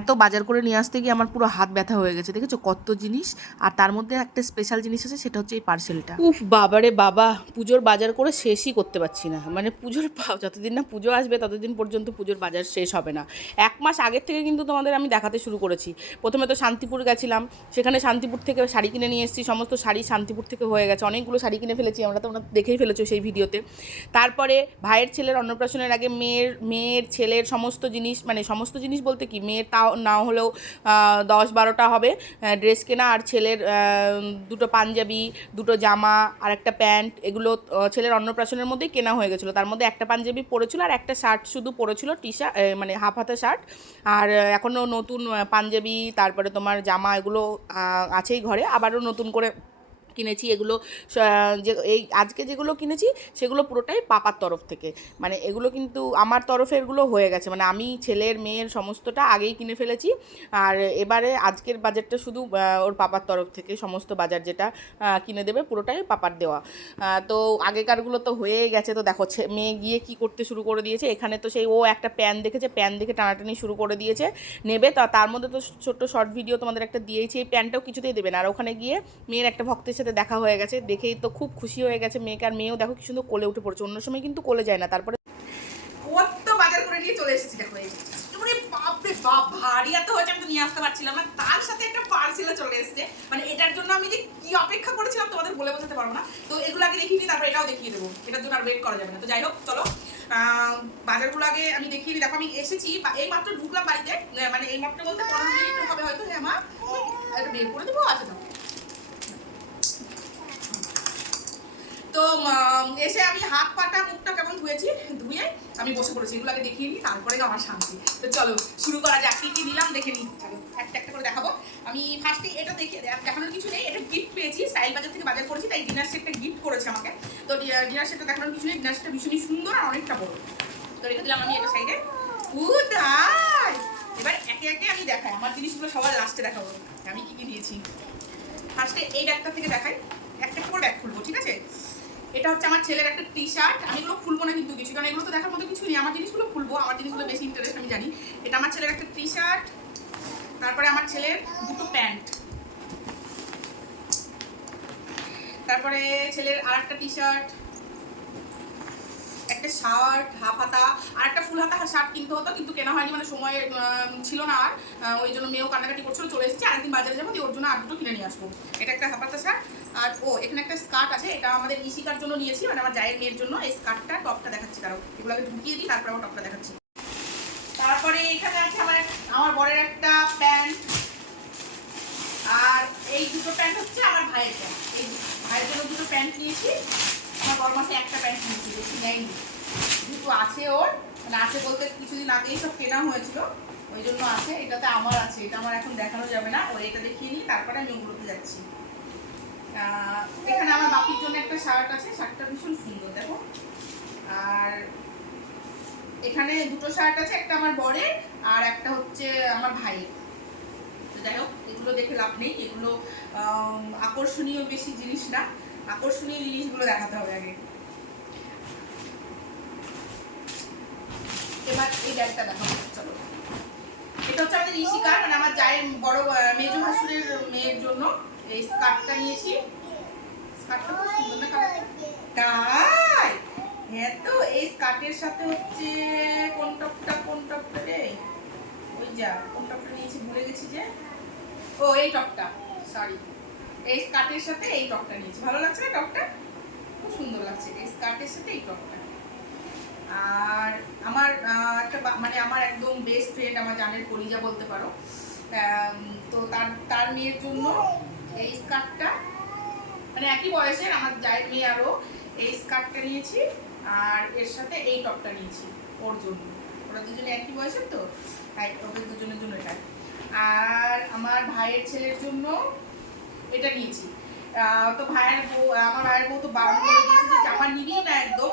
এত বাজার করে নিয়ে আসতে গিয়ে আমার পুরো হাত ব্যথা হয়ে গেছে, দেখেছ? কত জিনিস। আর তার মধ্যে একটা স্পেশাল জিনিস আছে, সেটা হচ্ছে এই পার্সেলটা উফ, বাবারে বাবা, পুজোর বাজার করে শেষই করতে পারছি না। মানে পুজোর যতদিন না পুজো আসবে, ততদিন পর্যন্ত পুজোর বাজার শেষ হবে না। এক মাস আগের থেকে কিন্তু তোমাদের আমি দেখাতে শুরু করেছি। প্রথমে তো শান্তিপুর গেছিলাম, সেখানে শান্তিপুর থেকে শাড়ি কিনে নিয়ে এসেছি, সমস্ত শাড়ি শান্তিপুর থেকে হয়ে গেছে। অনেকগুলো শাড়ি কিনে ফেলেছি, আমরা তোমরা দেখেই ফেলেছো সেই ভিডিওতে। তারপরে ভাইয়ের ছেলের অন্নপ্রাশনের আগে মেয়ের মেয়ের ছেলের সমস্ত জিনিস মানে সমস্ত জিনিস বলতে কি? মেয়ের তাও না হলেও দশ বারোটা হবে। ড্রেস কেনা আর ছেলের দুটো পাঞ্জাবি, দুটো জামা আর একটা প্যান্ট, এগুলো ছেলের অন্নপ্রাশনের মধ্যেই কেনা হয়ে গেছিল। তার মধ্যে একটা পাঞ্জাবি পরেছিল আর একটা শার্ট শুধু পরেছিল টি শার্ট মানে হাফ হাতা শার্ট। আর এখনও নতুন পাঞ্জাবি, তারপরে তোমার জামা, এগুলো আছেই ঘরে। আবারও নতুন করে কিনেছি, এগুলো যে, এই আজকে যেগুলো কিনেছি, সেগুলো পুরোটাই পাপার তরফ থেকে। মানে এগুলো কিন্তু আমার তরফে এগুলো হয়ে গেছে। মানে আমি, ছেলের, মেয়ের সমস্তটা আগেই কিনে ফেলেছি। আর এবারে আজকের বাজারটা শুধু ওর পাপার তরফ থেকে, সমস্ত বাজার যেটা কিনে দেবে, পুরোটাই পাপার দেওয়া। তো আগেকারগুলো তো হয়েই গেছে। তো দেখো মেয়ে গিয়ে কি করতে শুরু করে দিয়েছে? এখানে তো সেই, ও একটা প্যান দেখেছে, প্যান দেখে টানাটানি শুরু করে দিয়েছে। নেবে, তা, তার মধ্যে তো ছোট্ট শর্ট ভিডিও তোমাদের একটা দিয়েছি। এই প্যানটাও কিছুতেই দেবে না। আর ওখানে গিয়ে মেয়ের একটা ভক্তের সাথে দেখা হয়ে গেছে, দেখেই তো খুব খুশি হয়ে গেছে মেয়েকে। আর মেয়েও দেখো কি সুন্দর কোলে উঠে পড়ছে, অন্য সময় কিন্তু কোলে যায় না, তারপরে কত বাজার করে নিয়ে চলে এসেছি, দেখো বাপরে বাপ আমি তো নিয়ে আসতে পারছিলাম তার সাথে একটা চলে মানে এটার জন্য আমি যে কি অপেক্ষা করেছিলাম তোমাদের বলে বোঝাতে পারব না। তো এগুলো আগে তারপর এটাও দেখিয়ে আর করা যাবে না। তো যাই হোক, চলো। বাজারগুলো আগে আমি দেখো, আমি এসেছি এই মাত্র ঢুকলাম বাড়িতে। মানে এই মাত্র বলতে হবে হয়তো। হ্যাঁ মা। করে দেবো আচ্ছা তো এসে আমি হাত পাটা মুখটা কেমন ধুয়েছি? ধুয়ে আমি বসে পড়েছি, এগুলো আগে দেখিয়ে নিই তারপরে আমার শান্তি। তো চলো, শুরু করা যাক, কি কি নিলাম, দেখে নিই। চলো একটা একটা করে দেখাবো। আমি ফার্স্টে এটা দেখে দেখানোর কিছু নেই, এটা গিফট পেয়েছি স্টাইল বাজার থেকে বাজার করেছি, তাই ডিনার সেটটা গিফট করেছে আমাকে। তো ডিনার সেটটা দেখানোর কিছু নেই ডিনার সেটটা ভীষণই সুন্দর আর অনেকটা বড়। তো রেখে দিলাম আমি এটা সাইডে উ তাই এবার একে একে আমি দেখাই, আমার জিনিসগুলো সবার লাস্টে দেখাবো। আমি কি কি দিয়েছি? ফার্স্টে এই ব্যাগটা থেকে দেখাই, একটা করে ব্যাগ খুলবো, ঠিক আছে? এটা হচ্ছে আমার ছেলের একটা টি শার্ট আমি এগুলো খুলবো না কিন্তু কিছু, কারণ এগুলো তো দেখার মতো কিছু নেই। আমার জিনিসগুলো খুলবো, আমার জিনিসগুলো বেশি ইন্টারেস্ট আমি জানি। এটা আমার ছেলের একটা টি শার্ট তারপরে আমার ছেলের দুটো প্যান্ট। তারপরে ছেলের আর একটা টি শার্ট একটা শার্ট হাফ হাতা আর একটা ফুল হাতা শার্ট কিনতে হতো, কিন্তু কেনা হয়নি মানে সময় ছিল না আর। ওই জন্য মেয়েও কান্নাকাটি করছিল, চলে এসেছি, আরেকদিন বাজারে যাব, দিয়ে ওর জন্য আর দুটো কিনে নিয়ে আসব। এটা একটা হাফ হাতা শার্ট, আর ও, এখানে একটা স্কার্ট আছে, এটা আমাদের ইশিকার জন্য নিয়েছি মানে আমার জায়ের মেয়ের জন্য। এই স্কার্টটা টপটা দেখাচ্ছি কারও এগুলো আগে ঢুকিয়ে দিই, তারপরে আমার টপটা দেখাচ্ছি। তারপরে এখানে আছে আমার আমার বরের একটা প্যান্ট, আর এই দুটো প্যান্ট হচ্ছে আমার ভাইয়ের প্যান্ট। এই ভাইয়ের জন্য দুটো প্যান্ট নিয়েছি। বড় মাসে একটা প্যান্ট নিয়েছি, বেশি নেয়নি। দুটো আছে ওর মানে আছে বলতে কিছুদিন আগেই সব কেনা হয়েছিল, ওই জন্য আছে, এটাতে আমার আছে, এটা আমার এখন দেখানো যাবে না ও এটা দেখিয়ে নিই, তারপরে আমি ওগুলোতে যাচ্ছি। এখানে আমার বাপির জন্য একটা শার্ট আছে শার্টটা ভীষণ সুন্দর, দেখো। আর এখানে দুটো শার্ট আছে, একটা আমার বরের, আর একটা হচ্ছে আমার ভাইয়ের। তো যাই হোক, এগুলো দেখে লাভ নেই, এগুলো আকর্ষণীয় বেশি জিনিস না। আকর্ষণীয় জিনিসগুলো দেখাতে হবে আগে। এবার এই ব্যাগটা চলো। এটা হচ্ছে আমাদের মানে আমার জায়ের বড় মেজো মেয়ের জন্য। এই স্কার্টটা নিয়েছি। স্কার্টটা খুব সুন্দর না তাই? হ্যাঁ তো, এই স্কার্টের সাথে হচ্ছে কোন টপটা কোন টপটা রে? ওই যা, কোন টপটা নিয়েছি, ভুলে গেছি যে। ও, এই টপটা সরি এই স্কার্টের সাথে এই টপটা নিয়েছি। ভালো লাগছে না টপটা? খুব সুন্দর লাগছে। এই স্কার্টের সাথে এই টপটা। আর আমার একটা মানে আমার একদম বেস্ট ফ্রেন্ড আমার জানের কলিজা বলতে পারো। তো তার তার মেয়ের জন্য এই স্কার্টটা মানে একই বয়সের আমার জায়ের মেয়ে আরও এই স্কার্টটা নিয়েছি, আর এর সাথে এই টপটা নিয়েছি ওর জন্য। ওরা দুজনে একই বয়সের তো, তাই ওদের দুজনের জন্য এটা আর আমার ভাইয়ের ছেলের জন্য এটা নিয়েছি। তো ভাইয়ের বউ, আমার ভাইয়ের বউ তো বারণ করে দিয়েছে যে জামা নিবি না একদম।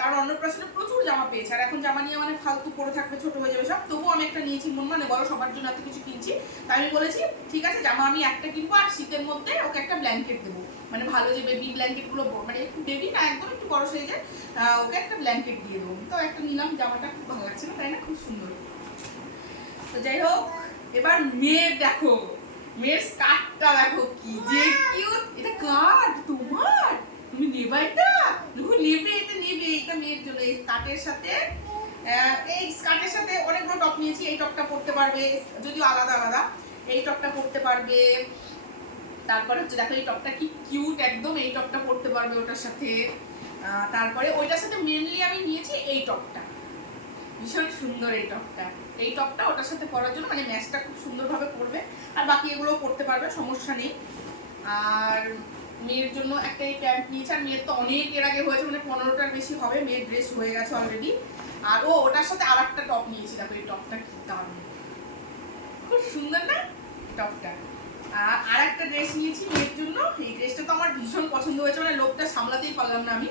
কারণ অন্নপ্রাশনে প্রচুর জামা পেয়েছে। আর এখন জামা নিয়ে মানে ফালতু পরে থাকবে, ছোট হয়ে যাবে সব। তবুও আমি একটা নিয়েছি, মন মানে বড়, সবার জন্য এত কিছু কিনছি। তাই আমি বলেছি, ঠিক আছে, জামা আমি একটা কিনবো আর শীতের মধ্যে ওকে একটা ব্ল্যাঙ্কেট দেবো। মানে ভালো যে বেবি ব্ল্যাঙ্কেটগুলো মানে একটু বেবি না, একদম একটু বড় সাইজের ওকে একটা ব্ল্যাঙ্কেট দিয়ে দেবো। তো একটা নিলাম, জামাটা খুব ভালো লাগছে না, তাই না? খুব সুন্দর। তো যাই হোক, এবার মেয়ের দেখো। মেয়ের স্কার্টটা দেখো কি যে কিউট এটা কার? তোমার? তুমি নেবা এটা? তুমি নেবে, এটা নেবে। এটা মেয়ের জন্য এই স্কার্টের সাথে। এই স্কার্টের সাথে অনেকগুলো টপ নিয়েছি। এই টপটা পরতে পারবে। যদিও আলাদা আলাদা। এই টপটা পরতে পারবে। তারপরে হচ্ছে দেখো, এই টপটা কি কিউট একদম। এই টপটা পরতে পারবে ওটার সাথে। তারপরে ওইটার সাথে মেনলি আমি নিয়েছি এই টপটা ভীষণ সুন্দর এই টপটা। এই টপটা ওটার সাথে পরার জন্য মানে ম্যাচটা খুব সুন্দরভাবে পরবে। আর বাকি এগুলো পরতে পারবে, সমস্যা নেই। আর মেয়ের জন্য একটা এই প্যান্ট নিয়েছে, আর মেয়ের তো অনেক এর আগে হয়েছে মানে পনেরোটার বেশি হবে, মেয়ের ড্রেস হয়ে গেছে অলরেডি আর ও ওটার সাথে আর একটা টপ নিয়েছি, দেখো এই টপটা কি দারুণ। খুব সুন্দর না টপটা? আর একটা ড্রেস নিয়েছি মেয়ের জন্য, এই ড্রেসটা তো আমার ভীষণ পছন্দ হয়েছে মানে লোকটা সামলাতেই পারলাম না আমি।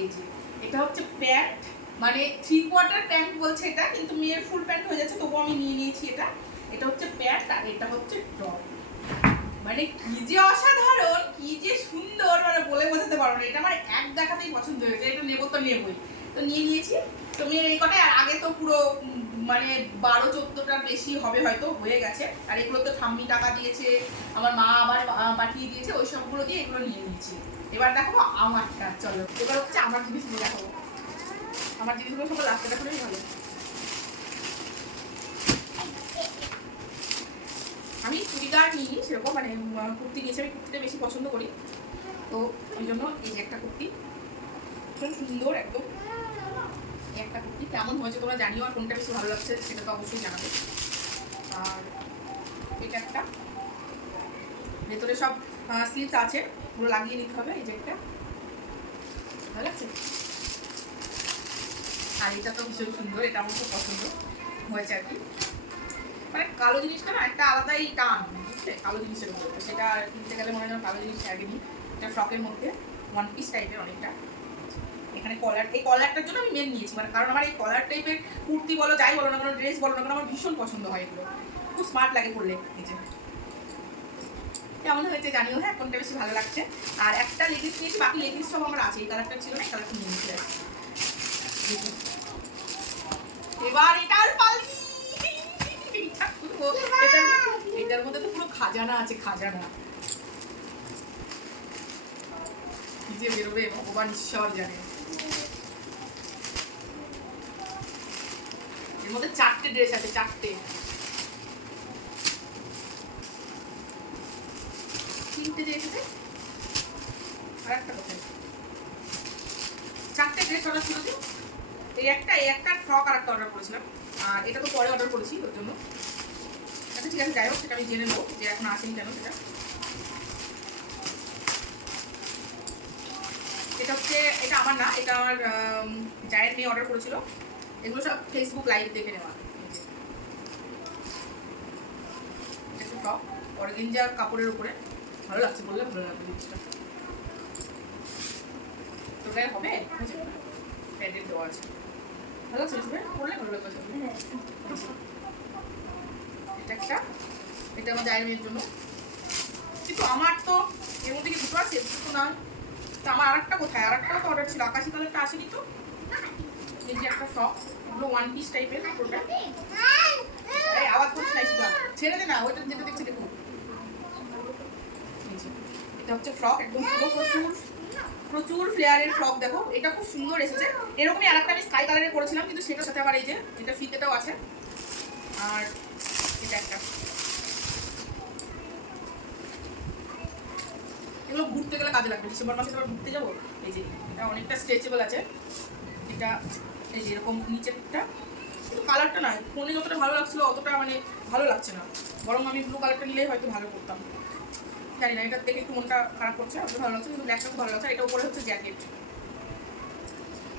এই যে, এটা হচ্ছে প্যান্ট। মানে থ্রি কোয়ার্টার প্যান্ট বলছে এটা, কিন্তু মেয়ের ফুল প্যান্ট হয়ে যাচ্ছে, তবুও আমি নিয়ে নিয়েছি এটা। এটা হচ্ছে প্যান্ট আর এটা হচ্ছে টপ মানে কি যে অসাধারণ, কি যে সুন্দর মানে বলে বোঝাতে পারব না, এটা আমার এক দেখাতেই পছন্দ হয়েছে, এটা নেব তো নেবই। তো নিয়ে নিয়েছি, তো মেয়ের এই কটাই, আর আগে তো পুরো মানে বারো চোদ্দটার বেশি হবে হয়তো, হয়ে গেছে। আর এগুলো তো ঠাম্মি টাকা দিয়েছে, আমার মা আবার পাঠিয়ে দিয়েছে, ওই সবগুলো দিয়ে এগুলো নিয়ে নিয়েছি। এবার দেখো আমারটা, চলো। এবার হচ্ছে আমার জিনিসগুলো দেখাবো। আমার জিনিসগুলো সব লাস্টে দেখালেই ভালো আমি চুড়িদার নিইনি, সেরকম মানে কুর্তি নিয়েছি, আমি কুর্তিটা বেশি পছন্দ করি। তো ওই জন্য এই যে একটা কুর্তি, ভীষণ সুন্দর একদম। একটা কুর্তি কেমন হয়েছে তোমরা জানিও আর কোনটা বেশি ভালো লাগছে সেটা তো অবশ্যই জানাবে। আর এটা একটা। ভেতরে সব স্লিপস আছে, পুরো লাগিয়ে নিতে হবে, এই যে একটা। ভালো লাগছে? এটা তো ভীষণ সুন্দর, এটা আমার খুব পছন্দ হয়েছে আর কি। মানে কালো জিনিসটা না একটা আলাদাই টান, বুঝলে? কালো জিনিসের উপর। সেটা কিনতে গেলে মনে হয় কালো জিনিস লাগেনি এটা ফ্রকের মধ্যে ওয়ান পিস টাইপের অনেকটা। এখানে কলার এই কলারটার জন্য আমি মেন নিয়েছি মানে কারণ আমার এই কলার টাইপের কুর্তি বলো, যাই বলো না কোনো ড্রেস বলো না কেন, আমার ভীষণ পছন্দ হয় এগুলো। খুব স্মার্ট লাগে এই যে। কেমন হয়েছে জানিও? হ্যাঁ কোনটা বেশি ভালো লাগছে? আর একটা লেগিংস নিয়েছি, বাকি লেগিংস সব আমার আছে। এই কালারটা ছিল না, এই কালারটা নিয়ে নিয়েছি আর। এবার এটার পাল্টি এটার মধ্যে তো পুরো খাজানা আছে, খাজানা। যে বেরোবে, ভগবান ঈশ্বর জানে। এর মধ্যে চারটে ড্রেস আছে, চারটে। তিনটে যে এসেছে আর একটা কোথায়? চারটে ড্রেস অর্ডার ছিল এই একটা এই একটা ফ্রক আর একটা অর্ডার করেছিলাম। আর এটা তো পরে অর্ডার করেছি ওর জন্য। আচ্ছা ঠিক আছে যাই হোক সেটা আমি জেনে নেব যে এখন আসেনি কেন সেটা। এটা হচ্ছে এটা আমার না এটা আমার আম, জায়ের মেয়ে অর্ডার করেছিল। এগুলো সব ফেসবুক লাইভ দেখে নেওয়া। ফ্রক অর্গেঞ্জা কাপড়ের উপরে। ভালো লাগছে বললে ভালো লাগবে জিনিসটা। তো গায়ে হবে প্যাডের দেওয়া আছে। এটা একটা এটা আমার জায়ের মেয়ের জন্য কিন্তু আমার তো এর মধ্যে দুটো আছে দুটো না তো আমার আরেকটা কোথায় আরেকটা তো অর্ডার ছিল আকাশি কালারটা আসেনি তো এই যে একটা ফ্রক এগুলো ওয়ান পিস টাইপের পুরোটা এই ছেড়ে দে না ওইটা যেটা দেখছি দেখুন এটা হচ্ছে ফ্রক একদম প্রচুর ফ্লেয়ারের ফ্রক দেখো, এটা খুব সুন্দর এসেছে। এরকমই আরেকটা আমি স্কাই কালারের করেছিলাম কিন্তু সেটার সাথে আবার এই যে, এটা ফিতেটাও আছে। আর এটা একটা। এগুলো ঘুরতে গেলে কাজে লাগবে, ডিসেম্বর মাসে আবার ঘুরতে যাব। এই যে, এটা অনেকটা স্ট্রেচেবল আছে। এটা এই যে এরকম নিচেরটা। কিন্তু কালারটা না, ফোনে যতটা ভালো লাগছিল অতটা মানে ভালো লাগছে না। বরং আমি ব্লু কালারটা নিলেই হয়তো ভালো করতাম। জানি না, এটা দেখে একটু মনটা খারাপ করছে, অত ভালো লাগছে কিন্তু ব্ল্যাকটা ভালো লাগছে এটা উপরে হচ্ছে জ্যাকেট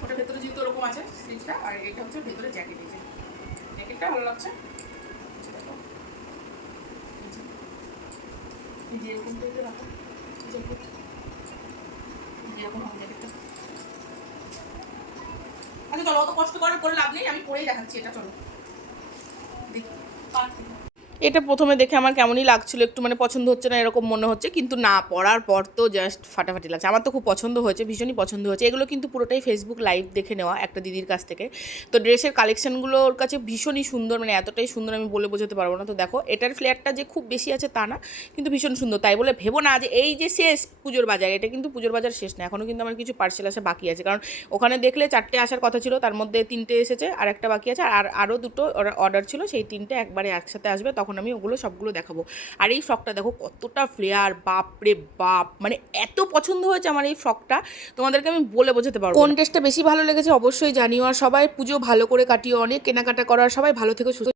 ওটার ভেতরে যেহেতু ওরকম আছে স্লিভসটা আর এটা হচ্ছে ভেতরে জ্যাকেট এই জ্যাকেটটা ভালো লাগছে। আচ্ছা চলো, অত কষ্ট করে করে লাভ নেই, আমি পরেই দেখাচ্ছি, এটা চলো। দেখি। পার। এটা প্রথমে দেখে আমার কেমনই লাগছিল, একটু মানে পছন্দ হচ্ছে না, এরকম মনে হচ্ছে, কিন্তু না, পড়ার পর তো জাস্ট ফাটাফাটি লাগছে। আমার তো খুব পছন্দ হয়েছে, ভীষণই পছন্দ হয়েছে। এগুলো কিন্তু পুরোটাই ফেসবুক লাইভ দেখে নেওয়া একটা দিদির কাছ থেকে। তো ড্রেসের কালেকশনগুলো ওর কাছে ভীষণই সুন্দর মানে এতটাই সুন্দর আমি বলে বোঝাতে পারব না। তো দেখো, এটার ফ্লেয়ারটা যে খুব বেশি আছে তা না, কিন্তু ভীষণ সুন্দর। তাই বলে ভেবো না যে এই যে শেষ পুজোর বাজার, এটা কিন্তু পুজোর বাজার শেষ না এখনও কিন্তু আমার কিছু পার্সেল আসা বাকি আছে। কারণ ওখানে দেখলে চারটে আসার কথা ছিল, তার মধ্যে তিনটে এসেছে, আর একটা বাকি আছে, আর আরও দুটো অর্ডার ছিল, সেই তিনটে একবারে একসাথে আসবে, তখন আমি ওগুলো সবগুলো দেখাবো। আর এই ফ্রকটা দেখো কতটা ফ্লেয়ার বাপ রে বাপ! মানে এত পছন্দ হয়েছে আমার এই ফ্রকটা তোমাদেরকে আমি বলে বোঝাতে পারব কোন ড্রেসটা বেশি ভালো লেগেছে অবশ্যই জানিও। আর সবাই পুজো ভালো করে কাটিও, অনেক কেনাকাটা করার সবাই ভালো থেকে, সুস্থ